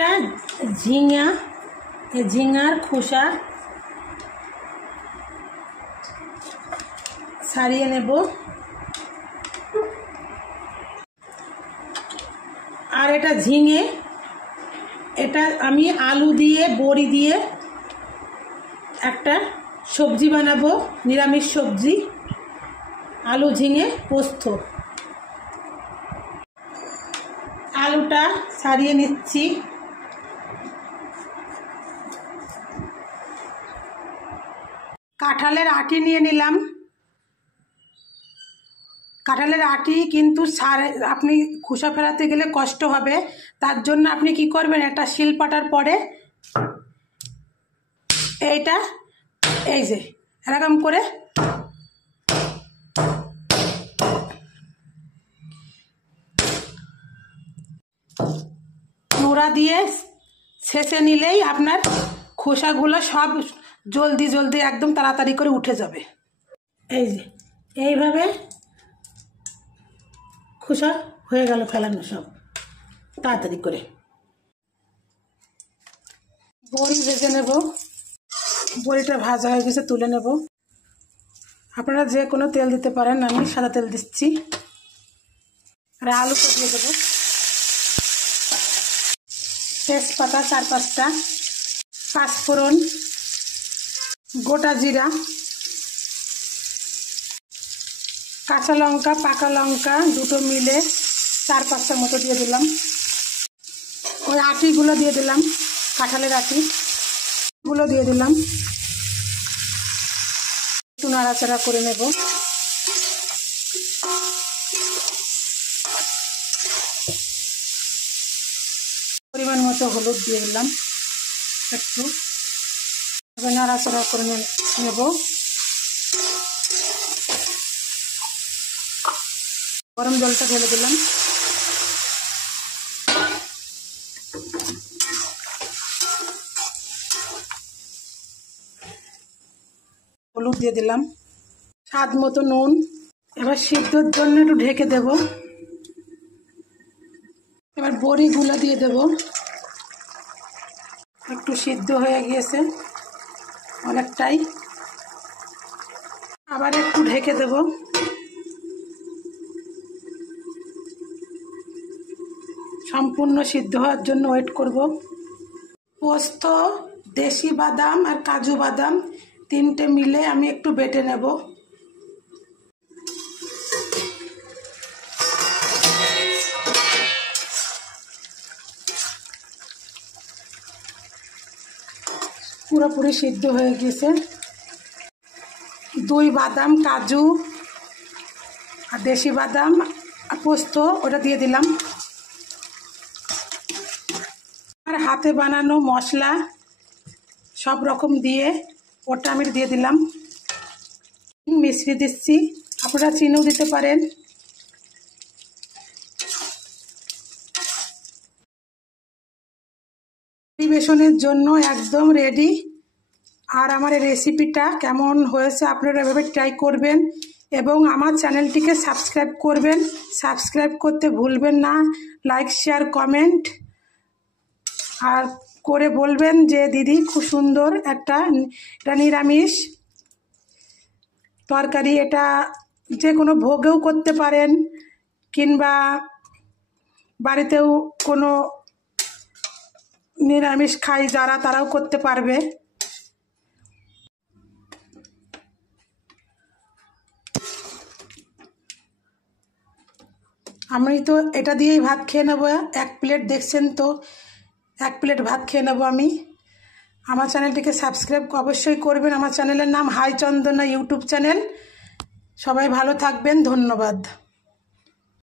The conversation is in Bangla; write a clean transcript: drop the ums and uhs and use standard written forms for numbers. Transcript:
এটা ঝিঙা, এই ঝিঙার খোসা ছাড়িয়ে নেব। আর এটা ঝিঙে, এটা আমি আলু দিয়ে বড়ি দিয়ে একটা সবজি বানাবো, নিরামিষ সবজি, আলু ঝিঙে পোস্ত। আলুটা ছাড়িয়ে নিচ্ছি। কাঁঠালের আটি নিয়ে নিলাম। কাঁঠালের আটি কিন্তু আপনি খোসা ফেরাতে গেলে কষ্ট হবে, তার জন্য আপনি কি করবেন, একটা শিলপাটার পরে এইটা এই যে এরকম করে নোড়া দিয়ে ছেঁচে নিলেই আপনার খোসাগুলো সব জলদি জলদি একদম তাড়াতাড়ি করে উঠে যাবে। এই যে এইভাবে খোসা হয়ে গেল ফেলানো সব তাড়াতাড়ি করে। বড়ি ভেজে নেব। বড়িটা ভাজা হয়ে গেছে, তুলে নেব। আপনারা যে কোনো তেল দিতে পারেন, আমি সাদা তেল দিচ্ছি। আর আলুটা দিয়ে দেবো। তেজপাতা 4-5টা, পাঁচফোড়ন, গোটা জিরা, কাঁচা লঙ্কা, পাকা লঙ্কা দুটো মিলে 4-5টার মতো দিয়ে দিলাম। ওই আটিগুলো দিয়ে দিলাম, কাঁঠালের আটিগুলো দিয়ে দিলাম। একটু নাড়াচাড়া করে নেব। পরিমাণ মতো হলুদ দিয়ে দিলাম একটু, এবার নাড়াচাড়া করে নেব। গরম জলটা ঢেলে দিলাম। হলুদ দিয়ে দিলাম, স্বাদ মতো নুন। এবার সিদ্ধর জন্য একটু ঢেকে দেব। এবার বড়িগুলো দিয়ে দেব। একটু সিদ্ধ হয়ে গিয়েছে অনেকটাই, আবার একটু ঢেকে দেব। সম্পূর্ণ সিদ্ধ হওয়ার জন্য ওয়েট করব। পোস্ত, দেশি বাদাম আর কাজু বাদাম 3টে মিলে আমি একটু বেটে নেব। পুরোপুরি সিদ্ধ হয়ে গেছে। 2 বাদাম, কাজু আর দেশি বাদাম আর পোস্ত ওটা দিয়ে দিলাম। আর হাতে বানানো মশলা সব রকম দিয়ে ওটা আমি দিয়ে দিলাম। মিশ্রি দিচ্ছি, আপনারা চিনিও দিতে পারেন। পরিবেশনের জন্য একদম রেডি। আর আমার এই রেসিপিটা কেমন হয়েছে আপনারা এভাবে ট্রাই করবেন এবং আমার চ্যানেলটিকে সাবস্ক্রাইব করবেন। সাবস্ক্রাইব করতে ভুলবেন না। লাইক, শেয়ার, কমেন্ট আর করে বলবেন যে দিদি খুব সুন্দর এটা নিরামিষ তরকারি। এটা যে কোনো ভোগেও করতে পারেন, কিংবা বাড়িতেও কোনো নিরামিষ খাই যারা, তারাও করতে পারবে। আমি তো এটা দিয়েই ভাত খেয়ে নেবো। 1 প্লেট দেখছেন তো, 1 প্লেট ভাত খেয়ে নেবো আমি। আমার চ্যানেলটিকে সাবস্ক্রাইব অবশ্যই করবেন। আমার চ্যানেলের নাম হাই চন্দনা ইউটিউব চ্যানেল। সবাই ভালো থাকবেন, ধন্যবাদ।